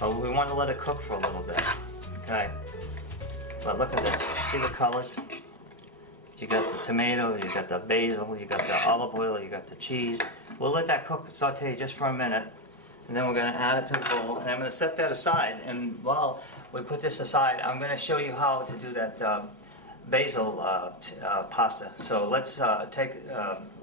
but we want to let it cook for a little bit. Okay. But look at this. See the colors? You got the tomato, you got the basil, you got the olive oil, you got the cheese. We'll let that cook, saute just for a minute, and then we're going to add it to the bowl, and I'm going to set that aside. And while we put this aside, I'm going to show you how to do that basil pasta. So let's take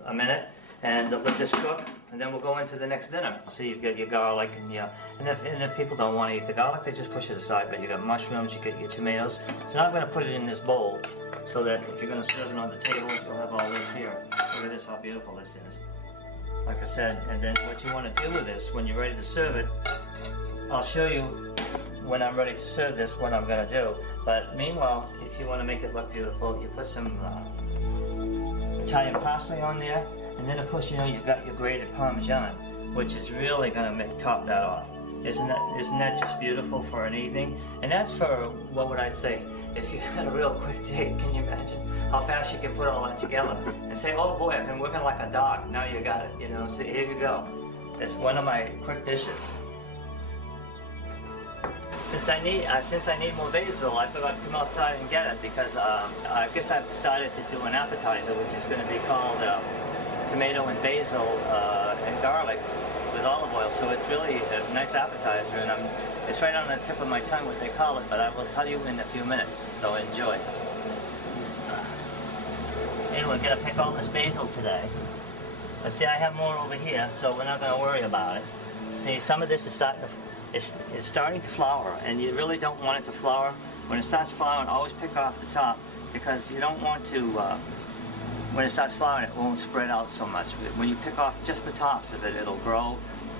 a minute and let this cook, and then we'll go into the next dinner. So you've got your garlic, and if people don't want to eat the garlic, they just push it aside. But you got mushrooms, you got your tomatoes. So now I'm going to put it in this bowl, so that if you're going to serve it on the table, you'll have all this here. Look at this, how beautiful this is. Like I said, and then what you want to do with this, when you're ready to serve it, I'll show you when I'm ready to serve this, what I'm going to do. But meanwhile, if you want to make it look beautiful, you put some Italian parsley on there, and then of course, you've got your grated Parmesan, which is really going to top that off. Isn't that just beautiful for an evening? And that's for, what would I say, if you had a real quick date, can you imagine how fast you can put all that together and say, oh boy, I've been working like a dog, now you got it, so here you go. It's one of my quick dishes. Since I need more basil, I thought I'd come outside and get it, because I guess I've decided to do an appetizer, which is going to be called tomato and basil and garlic with olive oil. So it's really a nice appetizer, and it's right on the tip of my tongue what they call it, but I will tell you in a few minutes, so enjoy. Hey, we're going to pick all this basil today. But see, I have more over here, so we're not going to worry about it. See, some of this is starting to flower, and you really don't want it to flower. When it starts flowering, always pick off the top, because you don't want to, when it starts flowering, it won't spread out so much. When you pick off just the tops of it, it'll grow,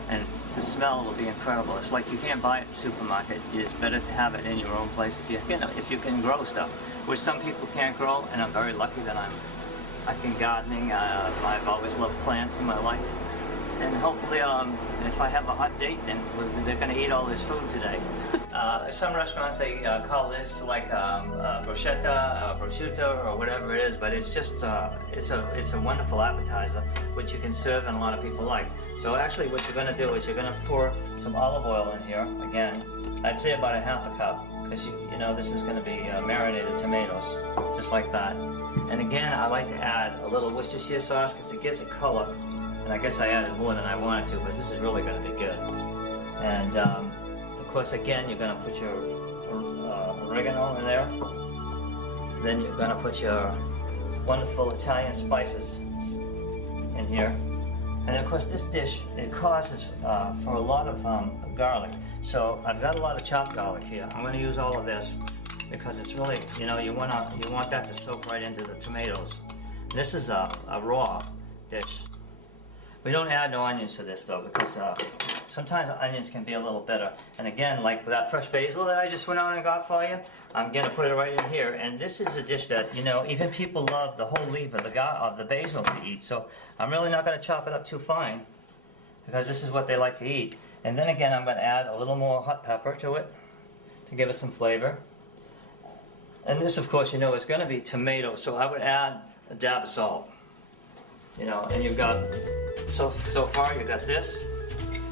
and the smell will be incredible. It's like you can't buy it at the supermarket. It's better to have it in your own place if you can grow stuff, which some people can't grow, and I'm very lucky that I can gardening. I've always loved plants in my life. And hopefully, if I have a hot date, then they're going to eat all this food today. Some restaurants, they call this like bruschetta, prosciutto, or whatever it is, but it's just, it's a wonderful appetizer, which you can serve and a lot of people like. So actually what you're going to do is you're going to pour some olive oil in here, again, I'd say about a half a cup, because you know this is going to be marinated tomatoes, just like that. And again, I like to add a little Worcestershire sauce, because it gives a color. And I guess I added more than I wanted to, but this is really going to be good. And of course, again, you're going to put your oregano in there. Then you're going to put your wonderful Italian spices in here. And of course, this dish, it causes for a lot of garlic. So I've got a lot of chopped garlic here. I'm going to use all of this because it's really, you want that to soak right into the tomatoes. This is a raw dish. We don't add no onions to this though, because sometimes onions can be a little bitter. And again, like with that fresh basil that I just went out and got for you, I'm going to put it right in here. And this is a dish that, even people love the whole leaf of the basil to eat. So I'm really not going to chop it up too fine, because this is what they like to eat. And then again, I'm going to add a little more hot pepper to it to give it some flavor. And this, of course, is going to be tomato. So I would add a dab of salt. And you've got, so far you've got this,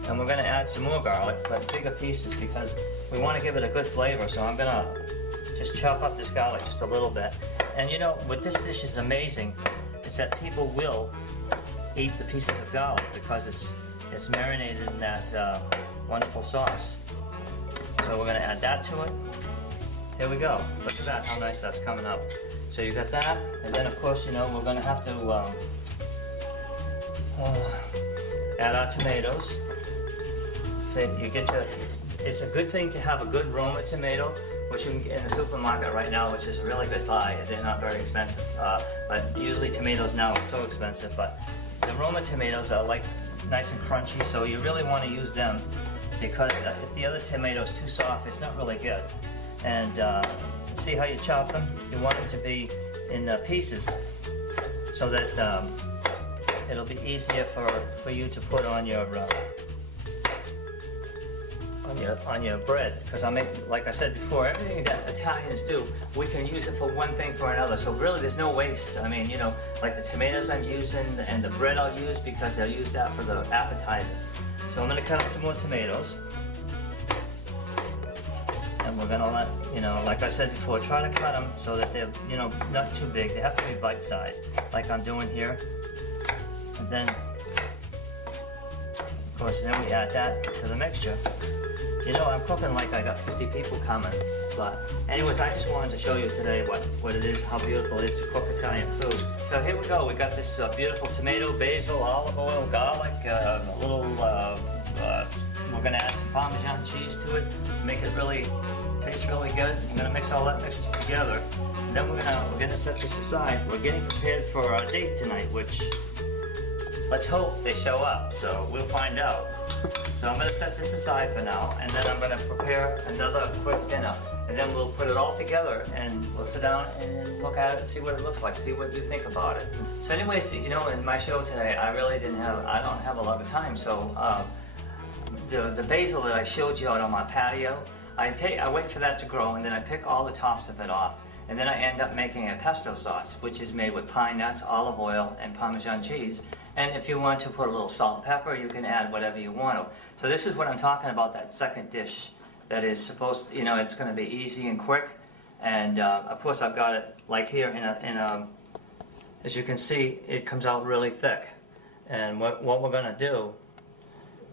and we're going to add some more garlic, but bigger pieces, because we want to give it a good flavor. So I'm going to just chop up this garlic just a little bit. And what this dish is amazing is that people will eat the pieces of garlic, because it's marinated in that wonderful sauce. So we're going to add that to it. Here we go. Look at that, how nice that's coming up. So you got that, and then of course, we're going to have to add our tomatoes. So it's a good thing to have a good Roma tomato, which you can get in the supermarket right now, which is a really good buy. They're not very expensive, but usually tomatoes now are so expensive. But the Roma tomatoes are like nice and crunchy, so you really want to use them, because if the other tomato is too soft, it's not really good. And see how you chop them? You want them to be in pieces, so that it'll be easier for you to put on your bread. Because like I said before, everything that Italians do, we can use it for one thing for another. So really, there's no waste. I mean, like the tomatoes I'm using and the bread I'll use, because I'll use that for the appetizer. So I'm going to cut up some more tomatoes. we're gonna let, like I said before, try to cut them so that they're, not too big. They have to be bite-sized, like I'm doing here. And then, of course, then we add that to the mixture. I'm cooking like I got 50 people coming. But anyways, I just wanted to show you today what it is, how beautiful it is to cook Italian food. So here we go. We got this beautiful tomato, basil, olive oil, garlic, a little, we're gonna add some Parmesan cheese to it, make it really taste really good. I'm gonna mix all that mixture together. And then we're gonna set this aside. We're getting prepared for our date tonight, which let's hope they show up. So we'll find out. So I'm gonna set this aside for now, and then I'm gonna prepare another quick dinner. And then we'll put it all together and we'll sit down and look at it and see what it looks like, see what you think about it. So anyways, in my show today, I don't have a lot of time, so the basil that I showed you out on my patio, I wait for that to grow, and then I pick all the tops of it off. And then I end up making a pesto sauce, which is made with pine nuts, olive oil, and Parmesan cheese. And if you want to put a little salt and pepper, you can add whatever you want to. So this is what I'm talking about, that second dish. That is supposed, it's going to be easy and quick, and of course I've got it like here as you can see, it comes out really thick. And what we're going to do,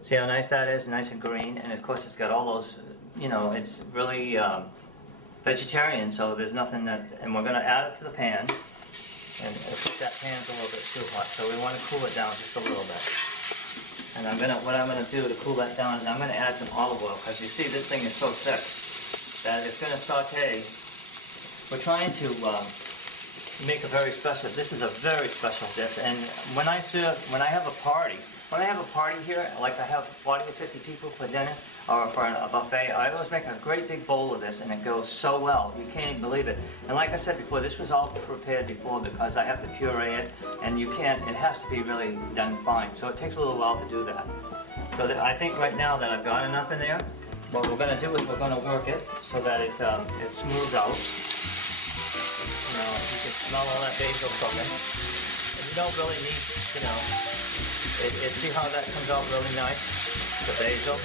see how nice that is, nice and green, and of course it's got all those, it's really vegetarian, so there's nothing and we're going to add it to the pan, and I think that pan's a little bit too hot, so we want to cool it down just a little bit. And what I'm gonna do to cool that down is I'm gonna add some olive oil, because you see this thing is so thick that it's gonna saute. We're trying to make a very special. This is a very special dish, and when I have a party here, like I have 40 or 50 people for dinner or for a buffet, I always make a great big bowl of this, and it goes so well. You can't even believe it. And like I said before, this was all prepared before because I have to puree it, and it has to be really done fine. So it takes a little while to do that. So I think right now that I've got enough in there, what we're going to do is we're going to work it so that it smooths out. You can smell all that basil cooking. And you don't really need, see how that comes out really nice, the basil.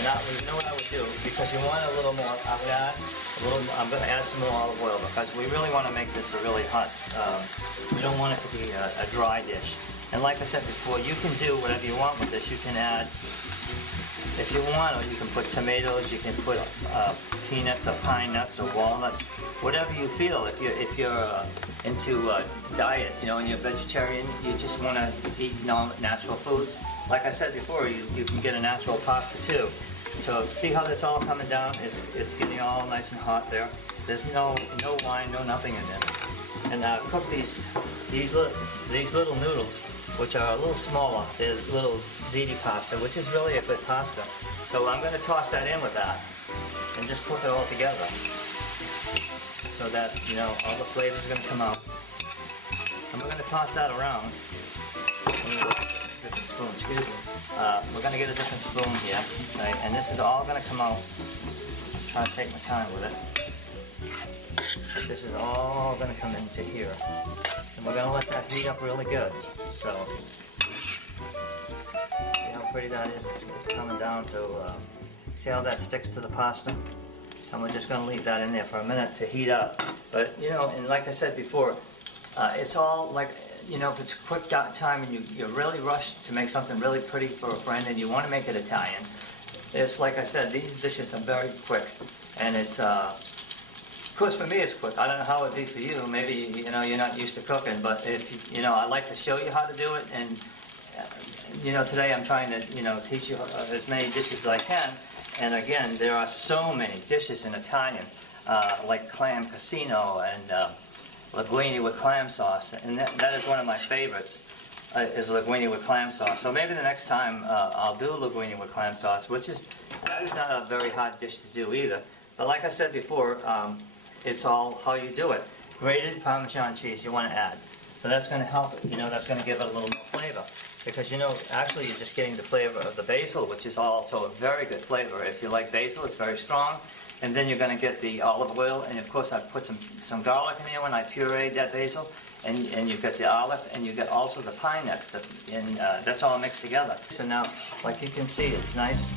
And what I would do, because you want a little more, I'm going to add some more olive oil, because we really want to make this a really hot, we don't want it to be a dry dish. And like I said before, you can do whatever you want with this. You can add, if you want, you can put tomatoes, you can put peanuts or pine nuts or walnuts, whatever you feel. If you're into diet, and you're vegetarian, you just want to eat natural foods. Like I said before, you can get a natural pasta too. So see how that's all coming down? It's getting all nice and hot there. There's no wine, no nothing in there. And cook these little noodles, which are a little smaller. There's little ziti pasta, which is really a good pasta. So I'm going to toss that in with that and just cook it all together, so that all the flavors are going to come out. And we're going to toss that around. Different spoon, excuse me. We're going to get a different spoon here, okay? And this is all going to come out. I'm trying to take my time with it. This is all going to come into here. And we're going to let that heat up really good. So, see how pretty that is? It's coming down to, see how that sticks to the pasta? And we're just going to leave that in there for a minute to heat up. But, and like I said before, it's all like, if it's quick time and you're really rushed to make something really pretty for a friend and you want to make it Italian, it's like I said, these dishes are very quick, and it's, of course for me it's quick. I don't know how it'd be for you. Maybe, you're not used to cooking, but if, I like to show you how to do it, and, today I'm trying to, teach you as many dishes as I can, and again, there are so many dishes in Italian, like clam casino and linguine with clam sauce, and that is one of my favorites, is linguine with clam sauce. So maybe the next time I'll do linguine with clam sauce, that is not a very hard dish to do either. But like I said before, it's all how you do it. Grated Parmesan cheese you want to add. So that's going to help it, that's going to give it a little more flavor. Because actually you're just getting the flavor of the basil, which is also a very good flavor. If you like basil, it's very strong. And then you're going to get the olive oil, and of course I put some garlic in there when I pureed that basil, and you've got the olive, and you get also the pine nuts, and that's all mixed together. So now, like you can see, it's nice